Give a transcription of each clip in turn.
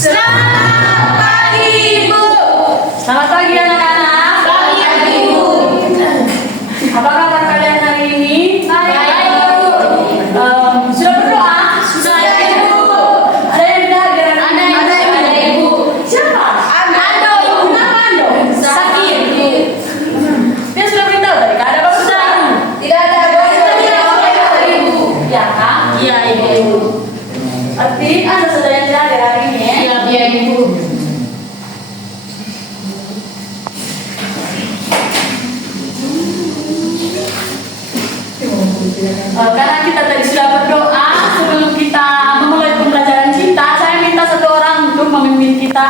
Selamat pagi, Ibu. Selamat pagi anak-anak. Selamat pagi, Ibu. Apa kabar kalian hari ini? Baik, Ibu. Sudah berdoa? Sudah, Ibu. Ada yang belajar? Ada, Ibu. Siapa? Ando, Ibu. Kenapa Ando? Sakit, Ibu. Dia sudah beritahu tadi. Ada apa sudah? Tidak ada Ibu. Ya kak? Iya, Ibu. Berarti Anda sudah yang belajar hari ini ya? Iya, Ibu. Karena kita tadi sudah berdoa sebelum kita memulai pembelajaran kita, saya minta satu orang untuk memimpin kita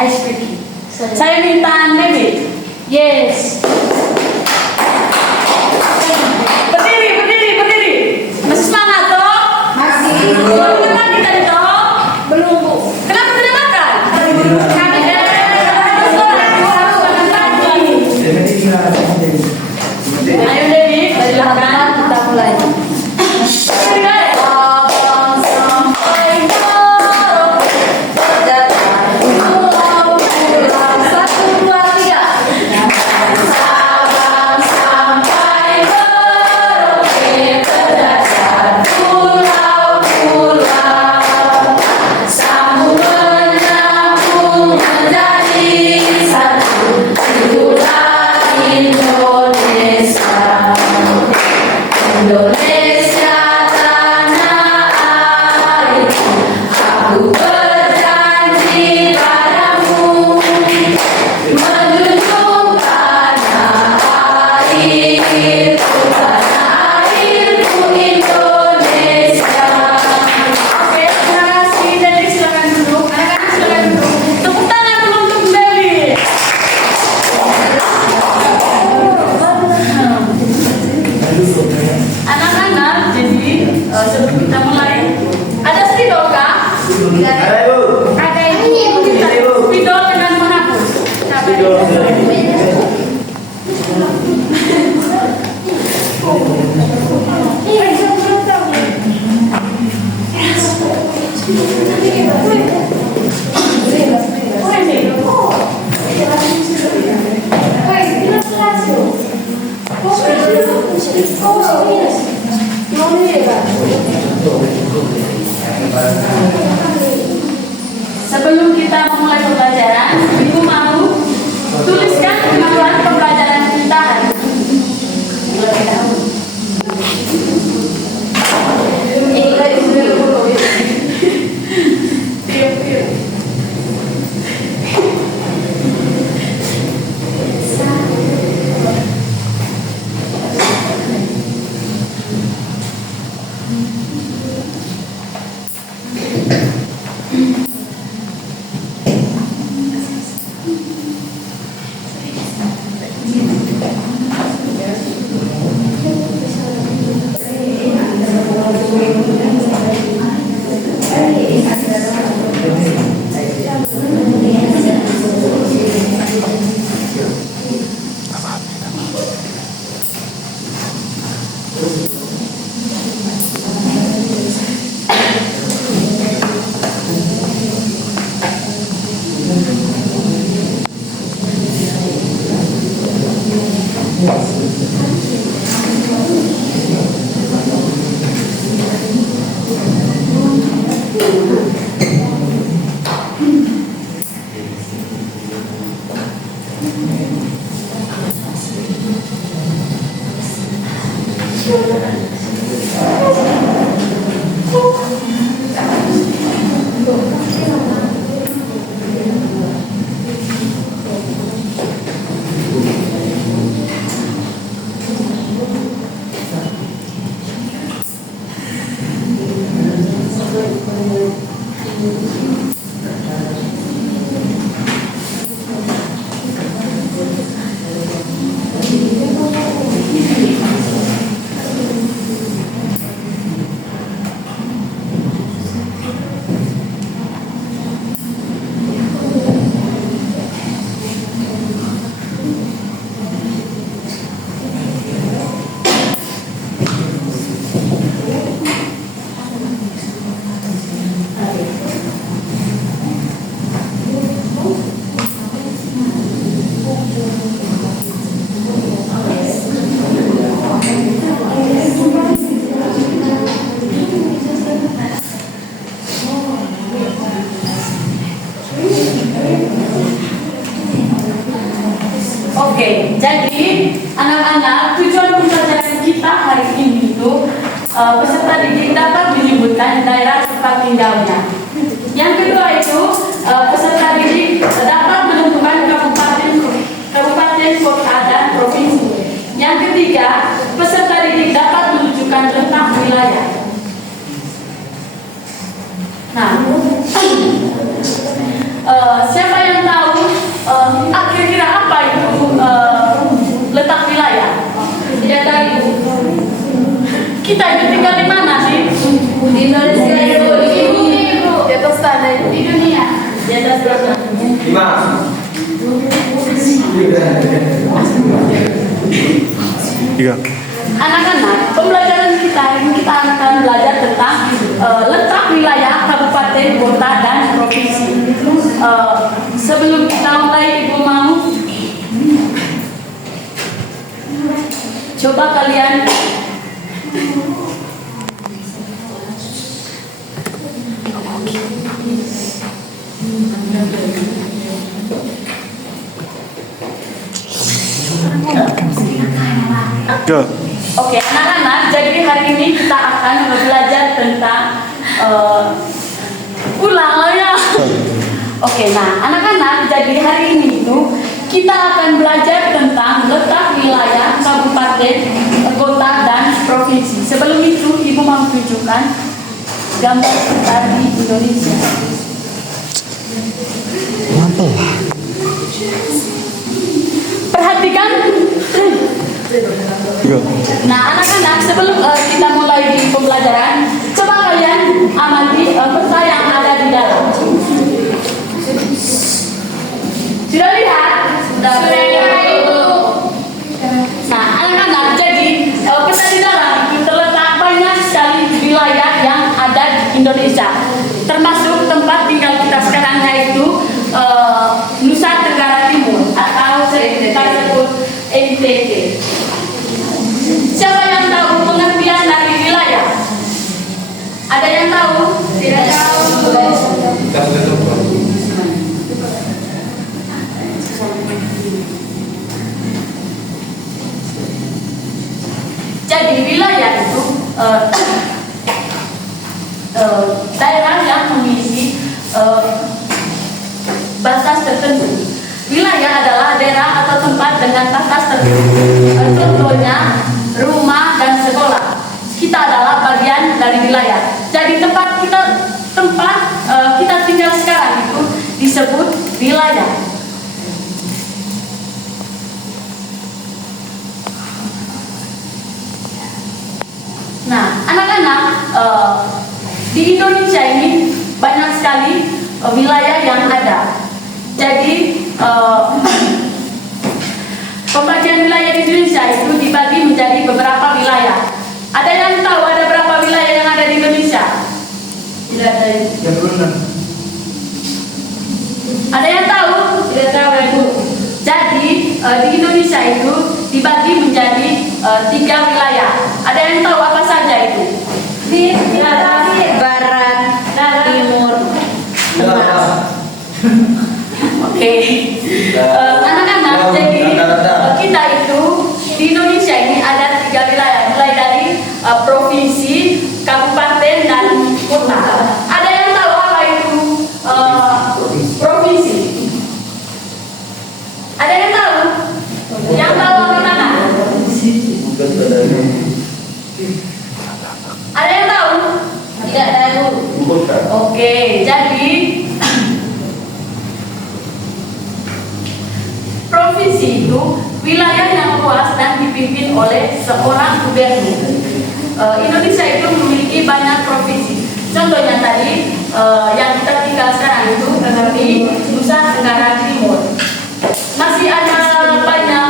ice cream. Saya minta Dewi. Yes. Berdiri. Masih semangat toh? Masih. Belum makan kita nih toh? Belum, Bu. Kenapa tidak makan? Kami Harus makan pagi. Ayo Dewi, silakan kita mulai. Indonesia tanah airku, aku berjanji padamu menjunjung tanah airku Indonesia. Oke, terima kasih Dewi, silakan duduk. Anak-anak silakan duduk. Tepuk tangan dulu untuk Dewi. Anak-anak, jadi sebelum kita mulai, ada spidol kah? Ada ini kita spidol dengan menghapus. Sebelum kita memulai pembelajaran, Ibu mau tuliskan kemajuan pembelajaran kita hari peserta didik dapat menyebutkan daerah tempat tinggalnya. Yang kedua itu peserta didik dapat menentukan kabupaten, kota, dan provinsi. Yang ketiga, peserta didik dapat menunjukkan letak wilayah. Nah, siapa yang tahu kira-kira apa itu letak wilayah? Tidak tahu. Kita itu tinggal di mana sih? Di Indonesia itu. Di atas sana di dunia. Di atas berapa? 3. Anak-anak, pembelajaran kita akan belajar tentang letak wilayah kabupaten, kota, dan provinsi. Sebelum kita mulai, Ibu mau coba kalian Go. Oke, anak-anak, jadi hari ini kita akan belajar tentang ulang lah ya. Oke, nah anak-anak, jadi hari ini itu kita akan belajar tentang letak wilayah kabupaten, kota, dan provinsi. Sebelum itu, Ibu mau tunjukkan gambar kita di Indonesia. Perhatikan. Go. Nah, anak-anak, sebelum kita mulai di pembelajaran, coba kalian amati peta yang ada di dalam. Sudah lihat? Sudah lihat. Nah, anak-anak, jadi peta di dalam itu terletak banyak sekali wilayah yang ada di Indonesia, termasuk tempat tinggal kita sekarang, yaitu Nusa Tenggara Timur atau kita sebut NTT. Siapa yang tahu pengertian dari wilayah? Ada yang tahu? Tidak tahu. Jadi wilayah itu daerah yang memiliki batas tertentu. Wilayah adalah daerah atau tempat dengan batas tertentu. Contohnya rumah dan sekolah. Kita adalah bagian dari wilayah. Jadi tempat kita tinggal sekarang itu disebut wilayah. Nah, anak-anak, di Indonesia ini banyak sekali wilayah yang ada. Jadi pembagian wilayah di Indonesia itu dibagi menjadi beberapa wilayah. Ada yang tahu ada berapa wilayah yang ada di Indonesia? Tidak ada. Ada yang tahu? Tidak tahu, Ibu. Jadi di Indonesia itu dibagi menjadi 3 wilayah. Ada yang tahu apa saja itu? Barat, timur, tengah. Oke. Anak-anak, jadi kita itu di Indonesia ini ada 3 wilayah, mulai dari provinsi, kabupaten, dan kota. Ada yang tahu apa itu provinsi? Ada yang tahu? Yang tahu anak-anak? Ada yang tahu? Tidak tahu. Oke, jadi provinsi itu wilayah yang luas dan dipimpin oleh seorang gubernur. Indonesia itu memiliki banyak provinsi. Contohnya tadi yang kita tinggal sekarang itu di Nusa Tenggara Timur. Masih ada banyak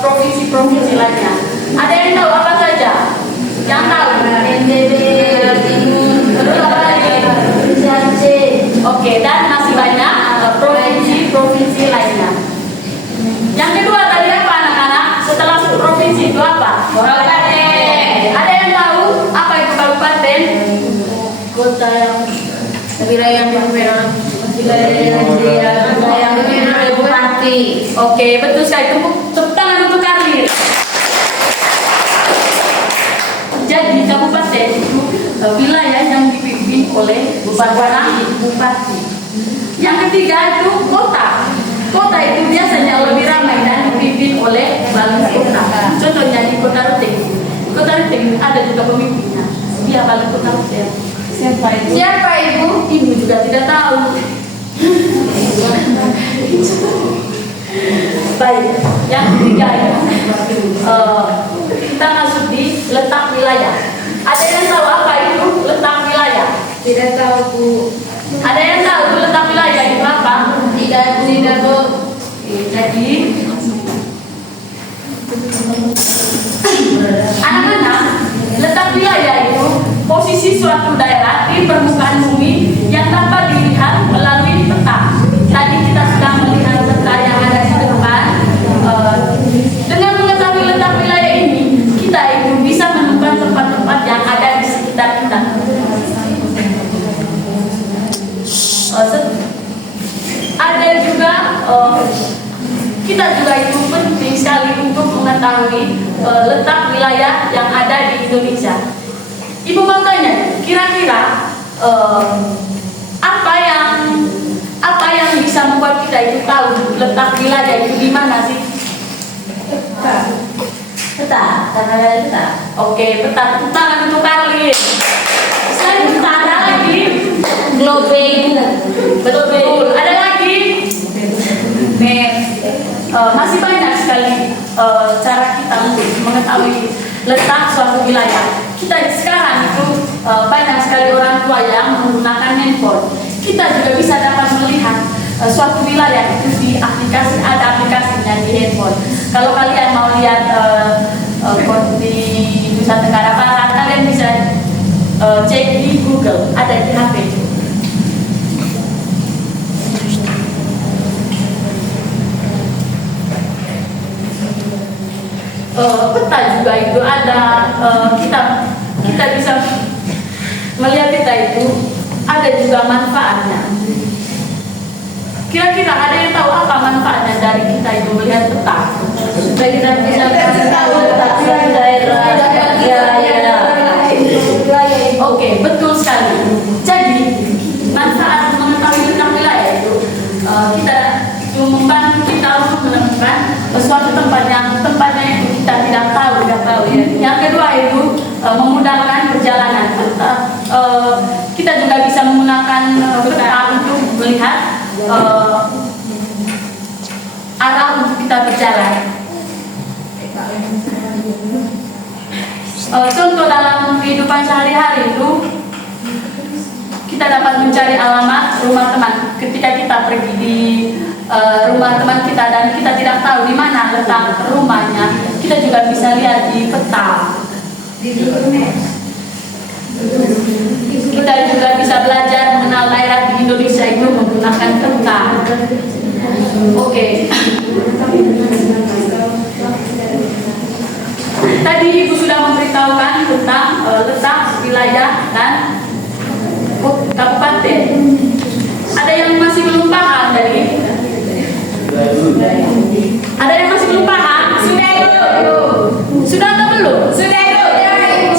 provinsi-provinsi lainnya. Ada yang tahu apa saja? Yang tahu? NTB, Timur, Terus apa lagi? Aceh. Oke, dan masih banyak provinsi-provinsi lainnya. Yang kedua tadi apa anak-anak? Setelah provinsi itu apa? Kabupaten. Ada yang tahu apa itu kabupaten? Kota yang wilayah yang merah. Wilayah yang merah bupati. Oke, betul sekali. Tepuk tangan untuk Karlir. Jadi kabupaten wilayah yang dipimpin oleh bupati. Yang ketiga itu kota. Kota itu biasanya lebih ramai dan dipimpin oleh balai kota. Contohnya di Kota Ruteng. Kota Ruteng ada juga pemimpinnya. Dia balai kota Ruteng. Siapa itu? Siapa ibu? Ibu juga tidak tahu. Baik. Yang ketiga itu kita masuk di letak wilayah. Ada yang tahu apa itu letak wilayah? Tidak tahu Bu. Ada yang tahu letak wilayah itu apa? Tidak Bu. Jadi anak-anak, letak wilayah itu posisi suatu daerah di permukaan bumi yang dapat dilihat melalui peta. Tadi kita sudah melihat peta yang ada di depan. Dengan mengetahui letak wilayah ini, kita itu bisa menemukan tempat-tempat yang ada di sekitar kita. Ada juga kita juga itu penting sekali untuk mengetahui letak wilayah yang ada di Indonesia. Ibu mau tanya, kira-kira apa yang bisa membuat kita itu tahu letak wilayah itu di mana sih? Peta. Oke, peta. Tepuk tangan untuk Karlin. Saya peta ada lagi. Globeng. Betul. Ada lagi? Masih banyak sekali cara kita untuk mengetahui letak suatu wilayah. Kita sekarang itu banyak sekali orang tua yang menggunakan handphone. Kita juga bisa dapat melihat suatu wilayah itu di aplikasi, ada aplikasinya di handphone. Kalau kalian mau lihat di Nusa Tenggara Barat, kalian bisa cek di Google, ada di HP. Peta juga itu ada, kita bisa melihat peta itu ada juga manfaatnya. Kira-kira ada yang tahu apa manfaatnya dari kita itu melihat peta? Supaya kita bisa tahu letak daerah. Oke, betul sekali. Jadi manfaat mengetahui letak wilayah itu kita itu membantu kita untuk menemukan suatu tempatnya itu kita tidak tahu ya. Yang kedua itu memudahkan perjalanan. Kita juga bisa menggunakan peta untuk melihat arah untuk kita berjalan. Contoh dalam kehidupan sehari-hari itu kita dapat mencari alamat rumah teman. Ketika kita pergi di rumah teman kita dan kita tidak tahu di mana letak rumahnya, kita juga bisa lihat di peta. Kita juga bisa belajar mengenal daerah di Indonesia itu menggunakan peta. Oke. Tadi Ibu sudah memberitahukan tentang letak wilayah dan kabupaten. Ada yang masih belum paham tadi? Ada yang masih belum paham? Sudah Ibu? Sudah atau belum? Sudah Ibu.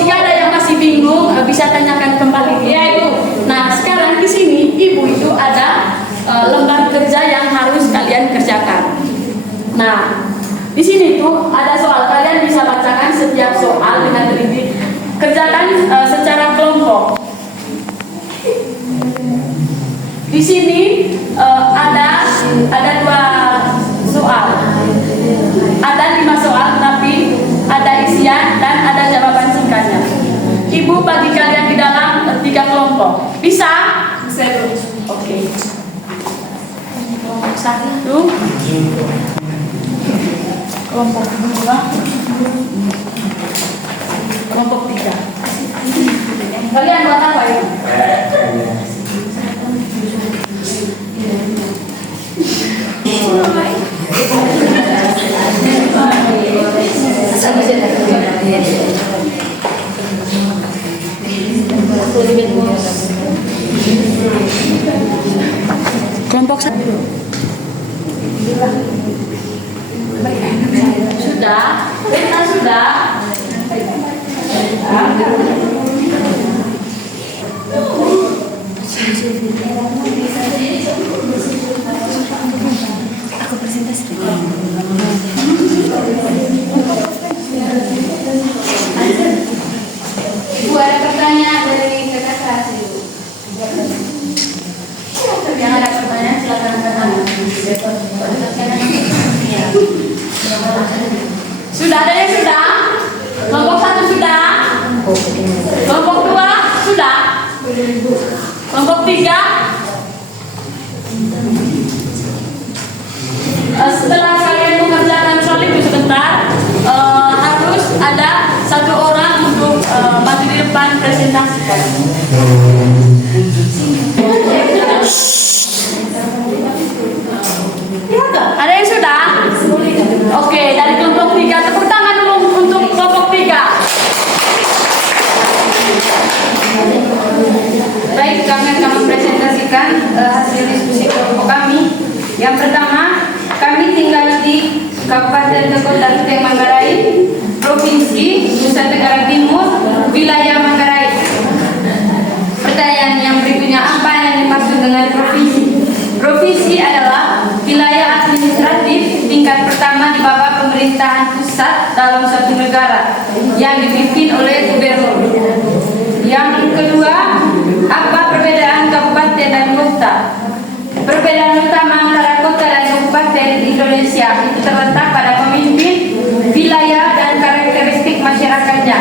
Jika ada yang masih bingung, bisa tanyakan kembali. Ya Ibu. Nah sekarang di sini Ibu itu ada lembar kerja yang harus kalian kerjakan. Nah di sini tuh ada soal, kalian bisa bacakan setiap soal dengan teliti. Kerjakan secara kelompok. Di sini ada 2 soal. Ada 5 soal, tapi ada isian dan ada jawaban singkatnya. Ibu bagi kalian di dalam 3 kelompok. Bisa? Bisa. Oke. Kelompok 1. Kelompok 2. Kelompok 3. Kalian buat apa ya? Kelompok 1. Sudah? Peta sudah? Aku presentasi. Ibu ada pertanyaan dari kakak Sasi. Yang ada pertanyaan silakan angkat tangan. Sudah ada yang sudah? Kelompok 1 sudah? Kelompok 2 sudah? Kelompok 3? Setelah kalian mengerjakan soal itu sebentar, harus ada satu orang untuk maju di depan presentasikan. Ada yang sudah? Oke, dari kelompok 3, tepuk tangan dulu untuk kelompok 3. Baik, kami akan mempresentasikan hasil diskusi kelompok kami. Yang pertama, kami tinggal di Kabupaten Kota Manggarai, Provinsi Nusa Tenggara Timur, wilayah Manggarai. Pertanyaan yang berikutnya, apa yang dimaksud dengan provinsi? Provinsi adalah wilayah administratif tingkat pertama di bawah pemerintahan pusat dalam suatu negara yang dipimpin oleh gubernur. Yang kedua, apa perbedaan kabupaten dan kota? Perbedaan utama antara kota dan kabupaten di Indonesia itu terletak pada pemimpin, wilayah, dan karakteristik masyarakatnya.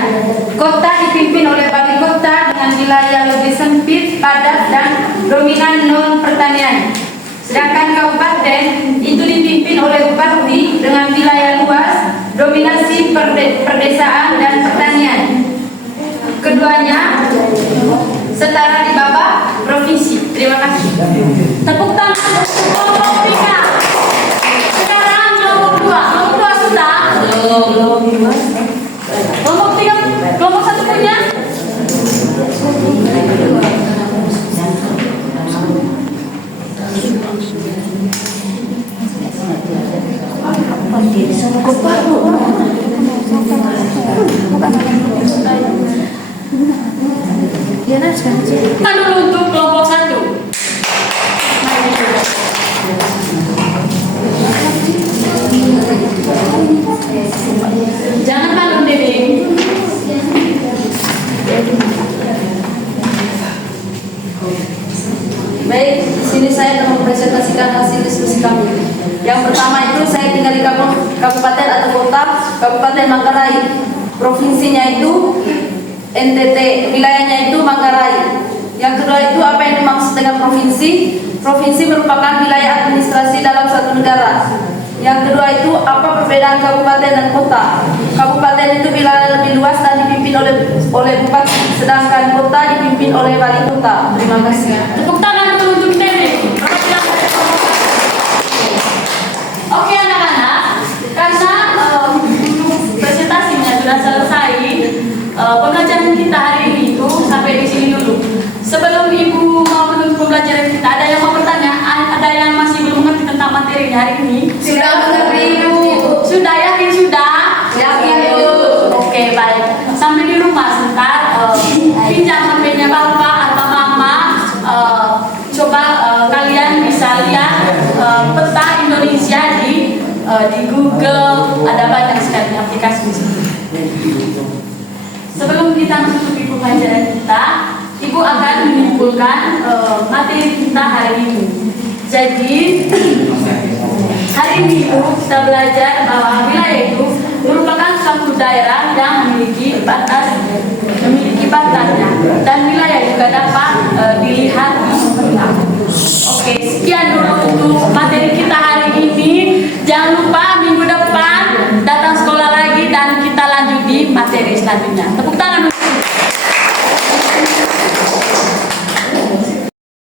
Kota dipimpin oleh wali kota dengan wilayah lebih sempit, padat, dan dominan non-pertanian. Sedangkan kabupaten itu dipimpin oleh bupati dengan wilayah luas, dominasi perdesaan dan pertanian. Keduanya setara di bawah provinsi. Terima kasih. Tepuk tangan untuk kelompok 3. Sekarang kelompok 2. Kelompok 2 sudah? Kelompok 3, kelompok 1 punya? Tangan dulu untuk kelompok 1. Jangan malu, Dede. Baik, di sini saya akan mempresentasikan hasil diskusi kami. Yang pertama itu saya tinggal di kabupaten atau kota Kabupaten Manggarai. Provinsinya itu NTT, wilayahnya itu Manggarai. Yang kedua itu apa yang dimaksud dengan provinsi? Provinsi merupakan wilayah administrasi dalam suatu negara. Yang kedua itu apa perbedaan kabupaten dan kota? Kabupaten itu wilayah lebih luas dan dipimpin oleh bupati, sedangkan kota dipimpin oleh wali kota. Terima kasih. Tepuk tangan dulu untuk Dede. Oke anak-anak, karena presentasinya sudah selesai, pembelajaran kita hari ini itu sampai di sini dulu. Sebelum ibu mau menutup pembelajaran kita, ada yang mau bertanya? Ada yang masih belum mengerti tentang materi hari ini? Sudah mengerti, Ibu. Sudah, yakin sudah? Yakin, Ibu. Oke, baik. Sampai di rumah sebentar, pinjam HP-nya Bapak atau Mama. Coba kalian bisa lihat peta Indonesia di Google. Ada banyak sekali aplikasi. Sebelum kita menutup pembelajaran kita, Ibu akan menyimpulkan materi kita hari ini. Jadi hari ini kita belajar bahwa wilayah itu merupakan suatu daerah yang memiliki batas